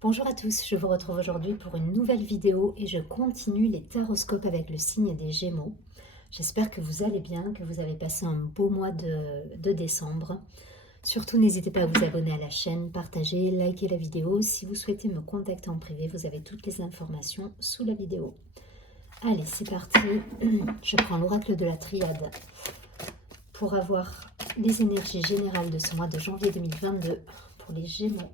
Bonjour à tous, je vous retrouve aujourd'hui pour une nouvelle vidéo et je continue les taroscopes avec le signe des Gémeaux. J'espère que vous allez bien, que vous avez passé un beau mois de décembre. Surtout, n'hésitez pas à vous abonner à la chaîne, partager, liker la vidéo. Si vous souhaitez me contacter en privé, vous avez toutes les informations sous la vidéo. Allez, c'est parti. Je prends l'oracle de la triade pour avoir les énergies générales de ce mois de janvier 2022 pour les Gémeaux.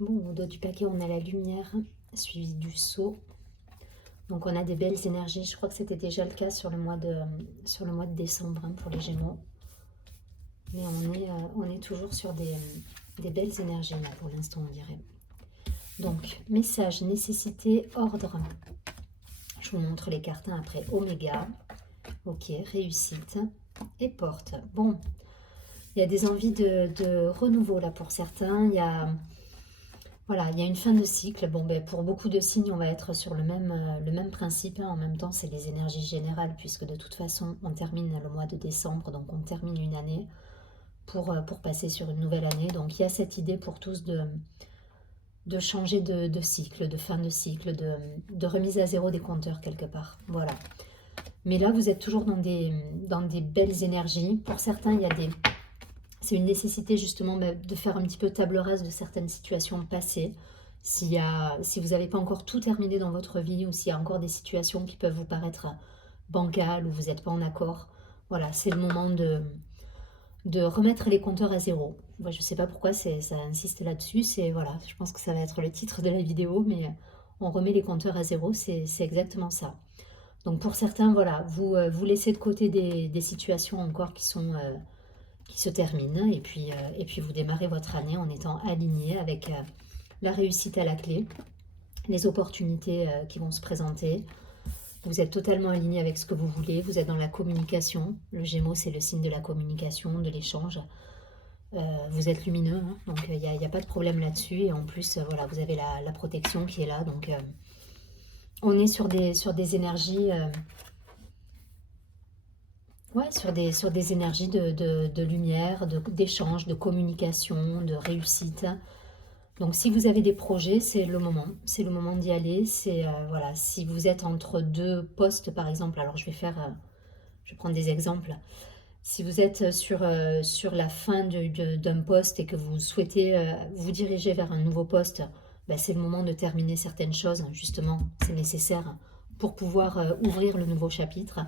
Bon, au dos du paquet, on a la lumière, suivi du sceau. Donc on a des belles énergies. Je crois que c'était déjà le cas sur le mois de décembre hein, pour les Gémeaux. Mais on est toujours sur des belles énergies là pour l'instant, on dirait. Donc, message, nécessité, ordre. Je vous montre les cartes hein, après. Oméga. Ok, réussite. Et porte. Bon, il y a des envies de renouveau là pour certains. Voilà, il y a une fin de cycle. Bon, ben, pour beaucoup de signes, on va être sur le même principe. Hein. En même temps, c'est les énergies générales, puisque de toute façon, on termine le mois de décembre, donc on termine une année pour passer sur une nouvelle année. Donc, il y a cette idée pour tous de changer de cycle, de fin de cycle, de remise à zéro des compteurs quelque part. Voilà. Mais là, vous êtes toujours dans des belles énergies. Pour certains, c'est une nécessité justement de faire un petit peu table rase de certaines situations passées. Si vous n'avez pas encore tout terminé dans votre vie ou s'il y a encore des situations qui peuvent vous paraître bancales ou vous n'êtes pas en accord, voilà, c'est le moment de remettre les compteurs à zéro. Moi, je ne sais pas pourquoi ça insiste là-dessus. Voilà, je pense que ça va être le titre de la vidéo, mais on remet les compteurs à zéro, c'est exactement ça. Donc pour certains, voilà, vous laissez de côté des situations encore qui se terminent et puis vous démarrez votre année en étant aligné avec la réussite à la clé, les opportunités qui vont se présenter. Vous êtes totalement aligné avec ce que vous voulez, vous êtes dans la communication. Le Gémeaux, c'est le signe de la communication, de l'échange. Vous êtes lumineux, hein, donc il n'y a pas de problème là-dessus. Et en plus, voilà, vous avez la protection qui est là. Donc on est sur des énergies... ouais, sur des énergies de lumière, d'échange, de communication, de réussite. Donc si vous avez des projets, c'est le moment d'y aller. C'est voilà, si vous êtes entre deux postes par exemple, alors je vais prendre des exemples. Si vous êtes sur la fin d'un poste et que vous souhaitez vous diriger vers un nouveau poste, ben, c'est le moment de terminer certaines choses, justement, c'est nécessaire pour pouvoir ouvrir le nouveau chapitre.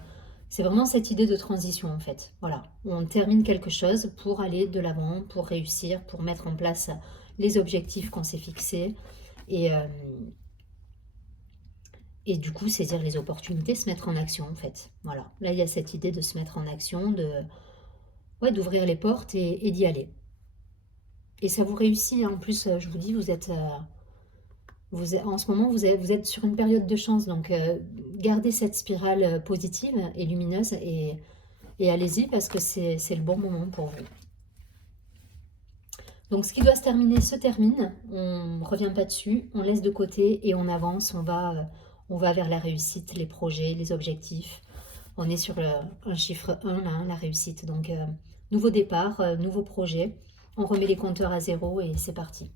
C'est vraiment cette idée de transition en fait. Voilà, on termine quelque chose pour aller de l'avant, pour réussir, pour mettre en place les objectifs qu'on s'est fixés et, euh, et du coup saisir les opportunités, se mettre en action en fait. Voilà, là il y a cette idée de se mettre en action, ouais, d'ouvrir les portes et d'y aller. Et ça vous réussit, hein. En plus, je vous dis, en ce moment, vous êtes sur une période de chance. Donc, gardez cette spirale positive et lumineuse et allez-y parce que c'est le bon moment pour vous. Donc, ce qui doit se termine. On ne revient pas dessus, on laisse de côté et on avance. On va vers la réussite, les projets, les objectifs. On est sur un chiffre 1, là, hein, la réussite. Donc, nouveau départ, nouveau projet. On remet les compteurs à zéro et c'est parti.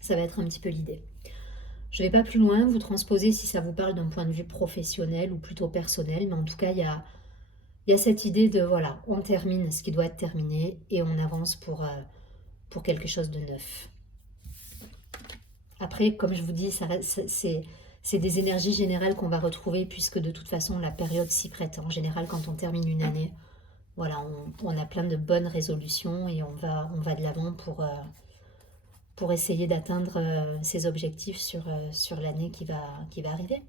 Ça va être un petit peu l'idée. Je ne vais pas plus loin, vous transposez si ça vous parle d'un point de vue professionnel ou plutôt personnel, mais en tout cas, il y a cette idée de, voilà, on termine ce qui doit être terminé et on avance pour quelque chose de neuf. Après, comme je vous dis, c'est des énergies générales qu'on va retrouver puisque de toute façon, la période s'y prête. En général, quand on termine une année, voilà, on a plein de bonnes résolutions et on va de l'avant pour essayer d'atteindre ses objectifs sur l'année qui va arriver.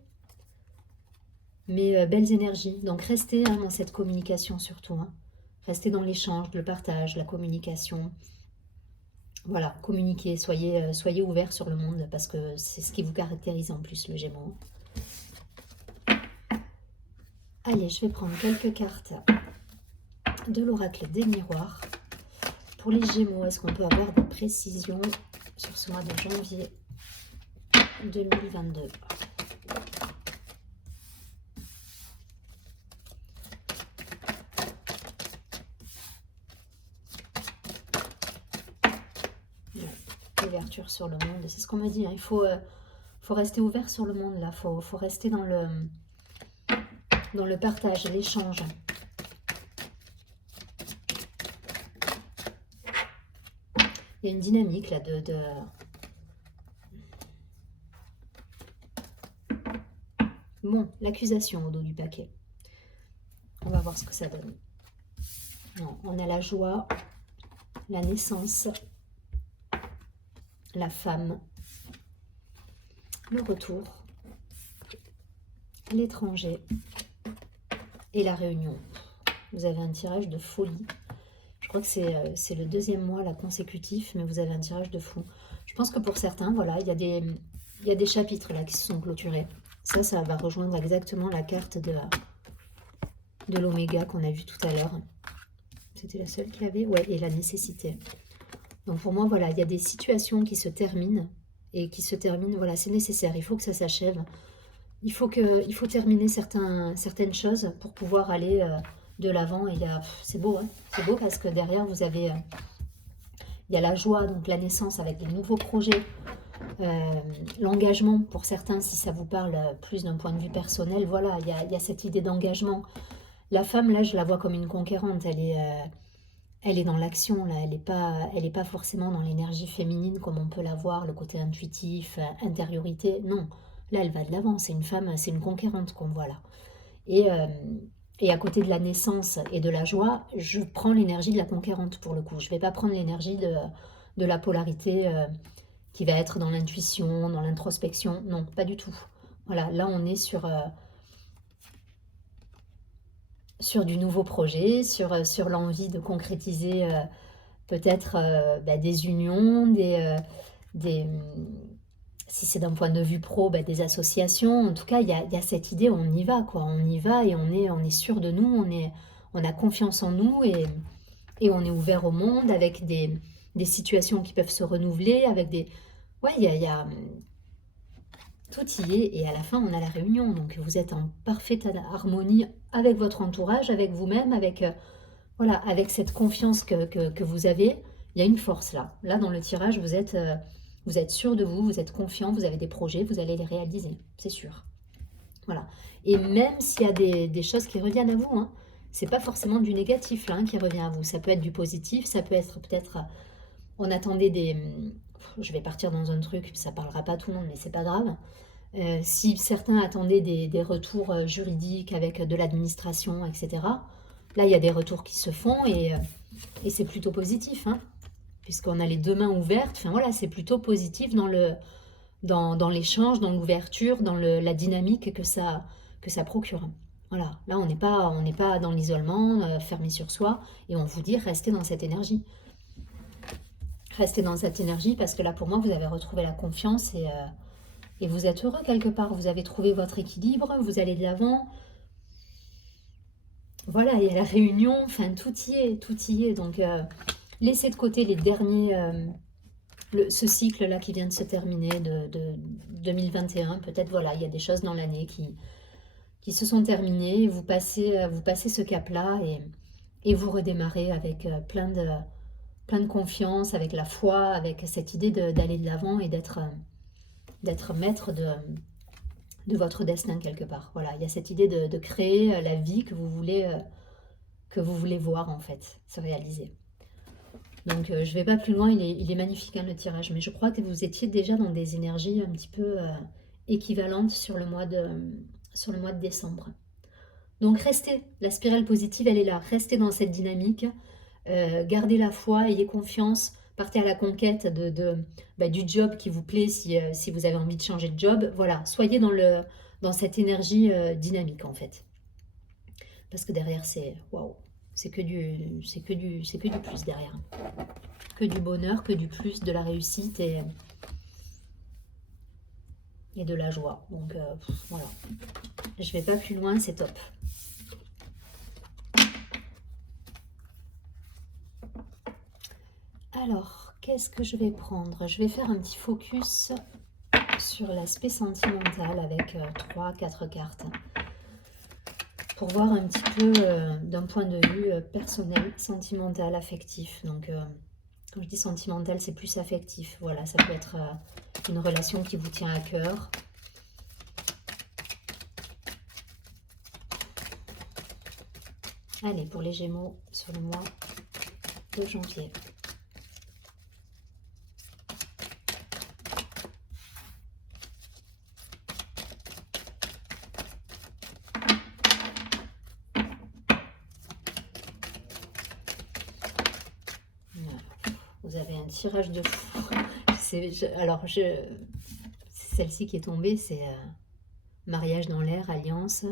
Mais belles énergies. Donc restez hein, dans cette communication surtout. Hein. Restez dans l'échange, le partage, la communication. Voilà, communiquez, soyez ouverts sur le monde parce que c'est ce qui vous caractérise en plus, le Gémeaux. Allez, je vais prendre quelques cartes de l'oracle des miroirs. Pour les Gémeaux, est-ce qu'on peut avoir des précisions sur ce mois de janvier 2022? Ouverture sur le monde, c'est ce qu'on me dit, hein. Il faut rester ouvert sur le monde, là. Faut rester dans le partage, l'échange. Il y a une dynamique là Bon, l'accusation au dos du paquet. On va voir ce que ça donne. Non, on a la joie, la naissance, la femme, le retour, l'étranger et la réunion. Vous avez un tirage de folie. Je crois que c'est le deuxième mois là, consécutif, mais vous avez un tirage de fou. Je pense que pour certains, voilà, il y a des chapitres là qui se sont clôturés. Ça va rejoindre exactement la carte de l'oméga qu'on a vu tout à l'heure. C'était la seule qui avait, ouais, et la nécessité. Donc pour moi, voilà, il y a des situations qui se terminent et qui se terminent, voilà, c'est nécessaire, il faut que ça s'achève. Il faut terminer certaines choses pour pouvoir aller de l'avant. Et c'est beau, hein, c'est beau parce que derrière, vous avez, il y a la joie, donc la naissance avec des nouveaux projets, l'engagement pour certains, si ça vous parle plus d'un point de vue personnel, voilà, il y a cette idée d'engagement. La femme, là, je la vois comme une conquérante, elle est dans l'action, là, elle est pas forcément dans l'énergie féminine comme on peut la voir, le côté intuitif, intériorité, non. Là, elle va de l'avant, c'est une femme, c'est une conquérante qu'on voit là. Et à côté de la naissance et de la joie, je prends l'énergie de la conquérante pour le coup. Je ne vais pas prendre l'énergie de la polarité qui va être dans l'intuition, dans l'introspection. Non, pas du tout. Voilà, là on est sur du nouveau projet, sur l'envie de concrétiser peut-être des unions, si c'est d'un point de vue pro, des associations. En tout cas, il y a cette idée, on y va, quoi. On y va et on est sûr de nous, on a confiance en nous et on est ouvert au monde avec des situations qui peuvent se renouveler, avec des... Ouais, il y a tout y est, et à la fin, on a la réunion. Donc, vous êtes en parfaite harmonie avec votre entourage, avec vous-même, avec, voilà, avec cette confiance que vous avez. Il y a une force là. Là, dans le tirage, vous êtes sûr de vous, vous êtes confiant, vous avez des projets, vous allez les réaliser, c'est sûr. Voilà. Et même s'il y a des choses qui reviennent à vous, hein, c'est pas forcément du négatif là, hein, qui revient à vous. Ça peut être du positif, ça peut être peut-être... on attendait des... Je vais partir dans un truc, ça parlera pas à tout le monde, mais c'est pas grave. Si certains attendaient des retours juridiques avec de l'administration, etc., là, il y a des retours qui se font et c'est plutôt positif, hein, puisqu'on a les deux mains ouvertes. Enfin voilà, c'est plutôt positif dans l'échange, dans l'ouverture, dans la dynamique que ça procure. Voilà, là, on n'est pas dans l'isolement, fermé sur soi, et on vous dit, restez dans cette énergie. Restez dans cette énergie parce que là, pour moi, vous avez retrouvé la confiance et vous êtes heureux quelque part. Vous avez trouvé votre équilibre, vous allez de l'avant. Voilà, il y a la réunion, enfin, tout y est, tout y est. Donc, laissez de côté les derniers... ce cycle-là qui vient de se terminer de 2021. Peut-être, voilà, il y a des choses dans l'année qui se sont terminées. Vous passez ce cap-là et vous redémarrez avec plein de confiance, avec la foi, avec cette idée d'aller de l'avant et d'être maître de votre destin quelque part. Voilà, il y a cette idée de créer la vie que vous voulez voir en fait, se réaliser. Donc je ne vais pas plus loin, il est magnifique hein, le tirage, mais je crois que vous étiez déjà dans des énergies un petit peu équivalentes sur le mois de décembre. Donc restez, la spirale positive elle est là, restez dans cette dynamique, gardez la foi, ayez confiance, partez à la conquête du job qui vous plaît si vous avez envie de changer de job. Voilà, soyez dans cette énergie dynamique en fait. Parce que derrière c'est waouh, C'est que du plus derrière. Que du bonheur, que du plus, de la réussite et de la joie. Donc voilà. Je vais pas plus loin, c'est top. Alors, qu'est-ce que je vais prendre? Je vais faire un petit focus sur l'aspect sentimental avec 3-4 cartes. Pour voir un petit peu d'un point de vue personnel, sentimental, affectif. Donc, quand je dis sentimental, c'est plus affectif. Voilà, ça peut être une relation qui vous tient à cœur. Allez, pour les Gémeaux, sur le mois de janvier. Vous avez un tirage de fou. Alors, c'est celle-ci qui est tombée, c'est mariage dans l'air, alliance.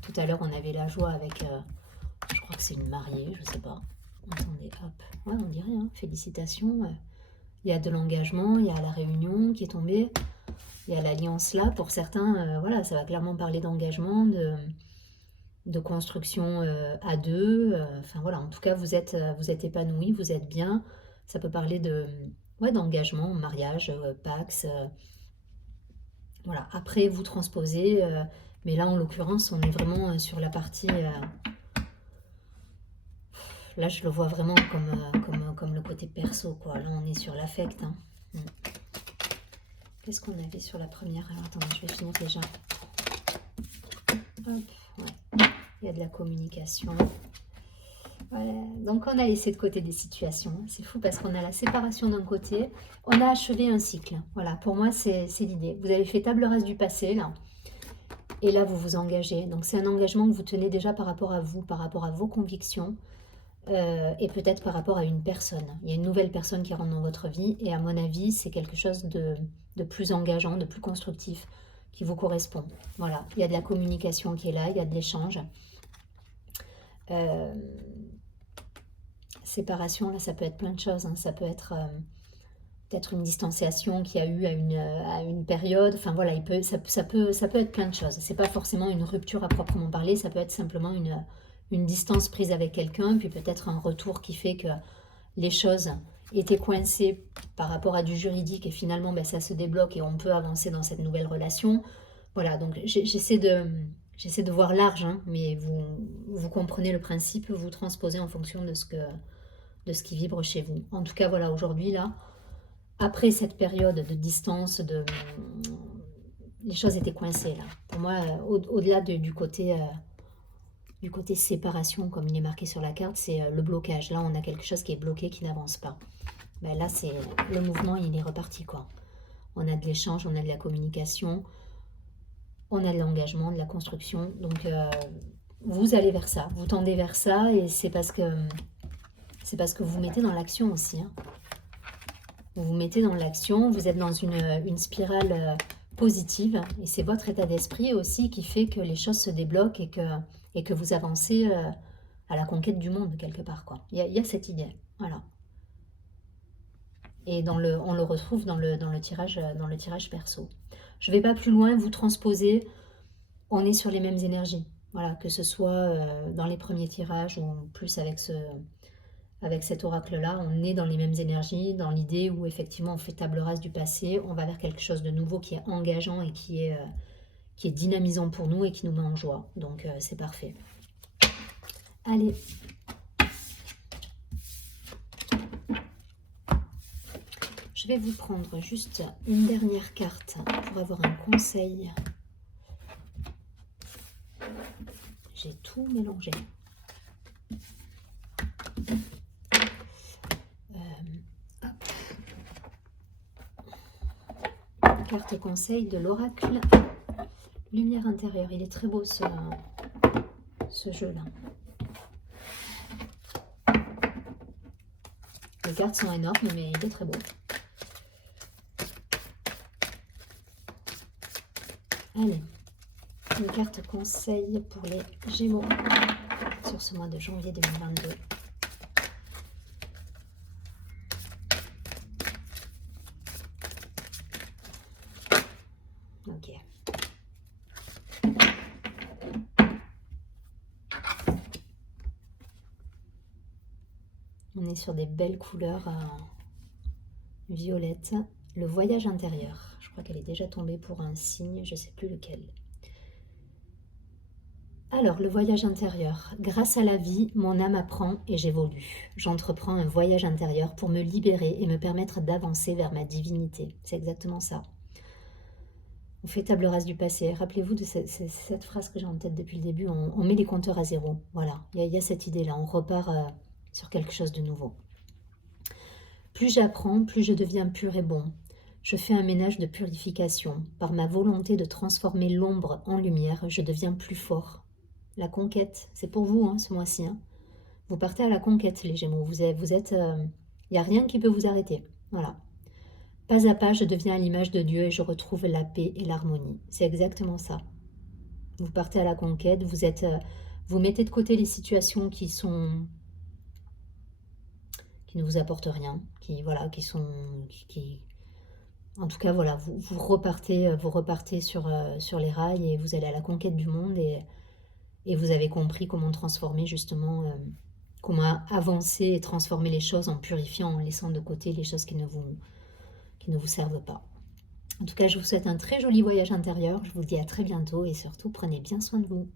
Tout à l'heure, on avait la joie avec, je crois que c'est une mariée, je sais pas. Attendez, hop. Ouais, on dirait, hein, félicitations. Il y a de l'engagement, il y a la réunion qui est tombée. Il y a l'alliance là. Pour certains, voilà, ça va clairement parler d'engagement, de construction à deux. Enfin voilà, en tout cas, vous êtes épanoui, vous êtes bien. Ça peut parler d'engagement, mariage, Pax. Voilà, après vous transposez, mais là en l'occurrence, on est vraiment sur la partie. Là, je le vois vraiment comme le côté perso, quoi. Là, on est sur l'affect. Hein. Qu'est-ce qu'on avait sur la première? Alors, attendez, je vais finir déjà. Hop, ouais. Il y a de la communication. Voilà. Donc, on a laissé de côté des situations. C'est fou parce qu'on a la séparation d'un côté. On a achevé un cycle. Voilà, pour moi, c'est l'idée. Vous avez fait table rase du passé, là. Et là, vous vous engagez. Donc, c'est un engagement que vous tenez déjà par rapport à vous, par rapport à vos convictions. Et peut-être par rapport à une personne. Il y a une nouvelle personne qui rentre dans votre vie et à mon avis, c'est quelque chose de plus engageant, de plus constructif qui vous correspond. Voilà, il y a de la communication qui est là, il y a de l'échange. Séparation, là, ça peut être plein de choses. Hein. Ça peut être peut-être une distanciation qu'il y a eu à une période. Enfin voilà, ça peut être plein de choses. C'est pas forcément une rupture à proprement parler, ça peut être simplement une distance prise avec quelqu'un, puis peut-être un retour qui fait que les choses étaient coincées par rapport à du juridique et finalement ben, ça se débloque et on peut avancer dans cette nouvelle relation. Voilà, donc j'essaie de voir large, hein, mais vous comprenez le principe, vous transposez en fonction de ce qui vibre chez vous. En tout cas, voilà, aujourd'hui, là, après cette période de distance, les choses étaient coincées, là. Pour moi, au-delà du côté séparation, comme il est marqué sur la carte, c'est le blocage. Là, on a quelque chose qui est bloqué, qui n'avance pas. Ben là, c'est le mouvement, il est reparti, quoi. On a de l'échange, on a de la communication, on a de l'engagement, de la construction. Donc, vous allez vers ça, vous tendez vers ça, et c'est parce que vous vous mettez dans l'action aussi. Hein. Vous vous mettez dans l'action, vous êtes dans une spirale positive, et c'est votre état d'esprit aussi qui fait que les choses se débloquent et que vous avancez à la conquête du monde quelque part, quoi. Il y a cette idée, voilà. Et on le retrouve dans le tirage perso. Je ne vais pas plus loin, vous transposez, on est sur les mêmes énergies. Voilà, que ce soit dans les premiers tirages ou plus avec cet oracle-là, on est dans les mêmes énergies, dans l'idée où effectivement on fait table rase du passé, on va vers quelque chose de nouveau qui est engageant et qui est dynamisant pour nous et qui nous met en joie. Donc c'est parfait. Allez. Je vais vous prendre juste une dernière carte pour avoir un conseil. J'ai tout mélangé. Carte conseil de l'oracle Lumière intérieure. Il est très beau ce jeu-là. Les cartes sont énormes, mais il est très beau. Allez, une carte conseil pour les Gémeaux sur ce mois de janvier 2022. Ok. On est sur des belles couleurs violettes. Le voyage intérieur. Je crois qu'elle est déjà tombée pour un signe, je ne sais plus lequel. Alors, le voyage intérieur. Grâce à la vie, mon âme apprend et j'évolue. J'entreprends un voyage intérieur pour me libérer et me permettre d'avancer vers ma divinité. C'est exactement ça. On fait table rase du passé. Rappelez-vous de cette phrase que j'ai en tête depuis le début. On met les compteurs à zéro. Voilà, il y a cette idée-là. On repart sur quelque chose de nouveau. Plus j'apprends, plus je deviens pur et bon. Je fais un ménage de purification. Par ma volonté de transformer l'ombre en lumière, je deviens plus fort. La conquête, c'est pour vous hein, ce mois-ci. Hein. Vous partez à la conquête, les Gémeaux. Vous êtes, y a rien qui peut vous arrêter. Voilà. Pas à pas, je deviens à l'image de Dieu et je retrouve la paix et l'harmonie. C'est exactement ça. Vous partez à la conquête, vous mettez de côté les situations qui ne vous apportent rien, en tout cas, voilà, vous repartez sur les rails et vous allez à la conquête du monde et vous avez compris comment transformer justement, comment avancer et transformer les choses en purifiant, en laissant de côté les choses qui ne vous servent pas. En tout cas, je vous souhaite un très joli voyage intérieur. Je vous dis à très bientôt et surtout, prenez bien soin de vous.